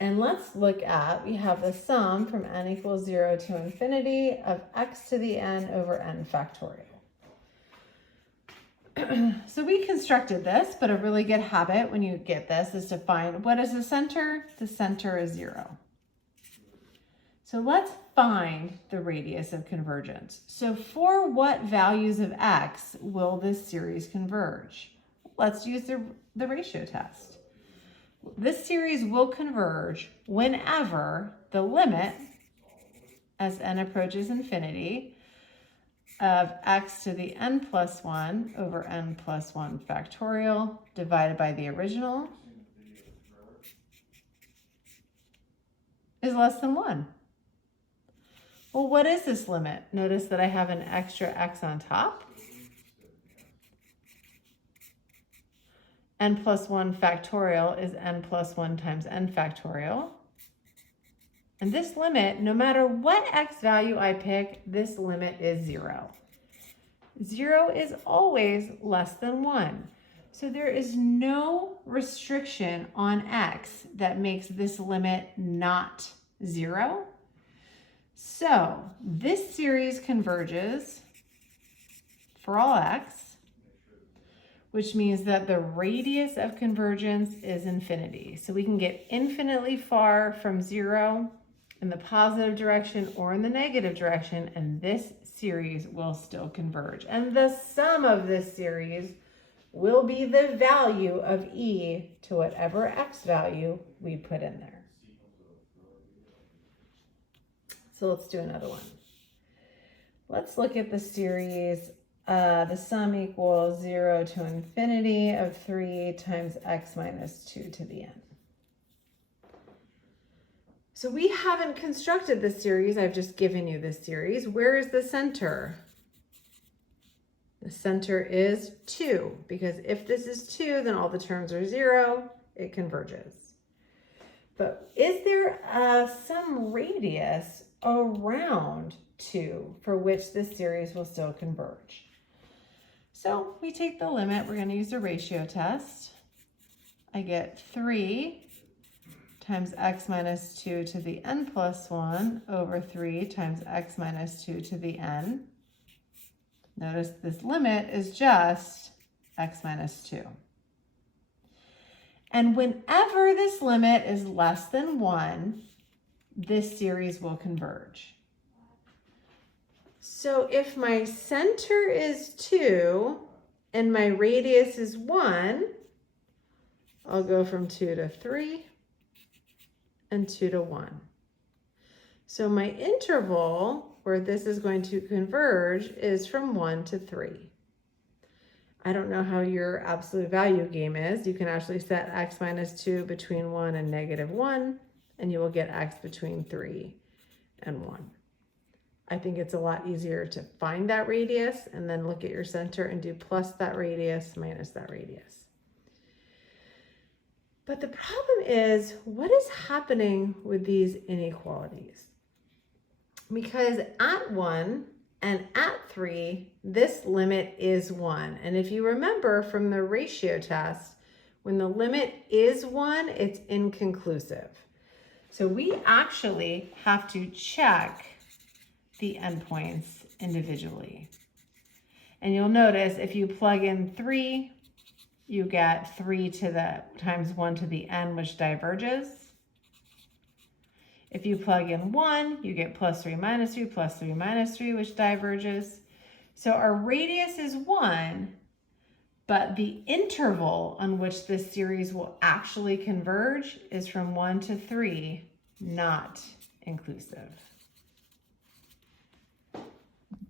And let's look at, we have the sum from n equals 0 to infinity of x to the n over n factorial. So we constructed this, but a really good habit when you get this is to find what is the center? The center is 0. So let's find the radius of convergence. So for what values of x will this series converge? Let's use the ratio test. This series will converge whenever the limit, as n approaches infinity, of x to the n plus 1 over n plus 1 factorial divided by the original is less than 1. Well, what is this limit? Notice that I have an extra x on top. N plus 1 factorial is n plus 1 times n factorial. And this limit, no matter what x value I pick, this limit is 0. 0 is always less than 1. So there is no restriction on x that makes this limit not 0. So this series converges for all x, which means that the radius of convergence is infinity. So we can get infinitely far from 0 in the positive direction or in the negative direction, and this series will still converge. And the sum of this series will be the value of e to whatever x value we put in there. So let's do another one. Let's look at the series. The sum equals 0 to infinity of 3 times x minus 2 to the n. So we haven't constructed this series. I've just given you this series. Where is the center? The center is 2, because if this is 2, then all the terms are 0. It converges. But is there some radius around 2 for which this series will still converge? So we take the limit. We're going to use a ratio test. I get 3 times x minus 2 to the n plus 1 over 3 times x minus 2 to the n. Notice this limit is just x minus 2. And whenever this limit is less than 1, this series will converge. So if my center is 2 and my radius is 1, I'll go from 2 to 3 and 2 to 1. So my interval where this is going to converge is from 1 to 3. I don't know how your absolute value game is. You can actually set x minus 2 between 1 and negative 1, and you will get x between 3 and 1. I think it's a lot easier to find that radius and then look at your center and do plus that radius minus that radius. But the problem is, what is happening with these inequalities? Because at 1 and at 3, this limit is 1. And if you remember from the ratio test, when the limit is 1, it's inconclusive. So we actually have to check the endpoints individually. And you'll notice if you plug in 3, you get 3 to the times 1 to the n, which diverges. If you plug in 1, you get plus 3 minus 3, plus 3 minus 3, which diverges. So our radius is 1, but the interval on which this series will actually converge is from 1 to 3, not inclusive.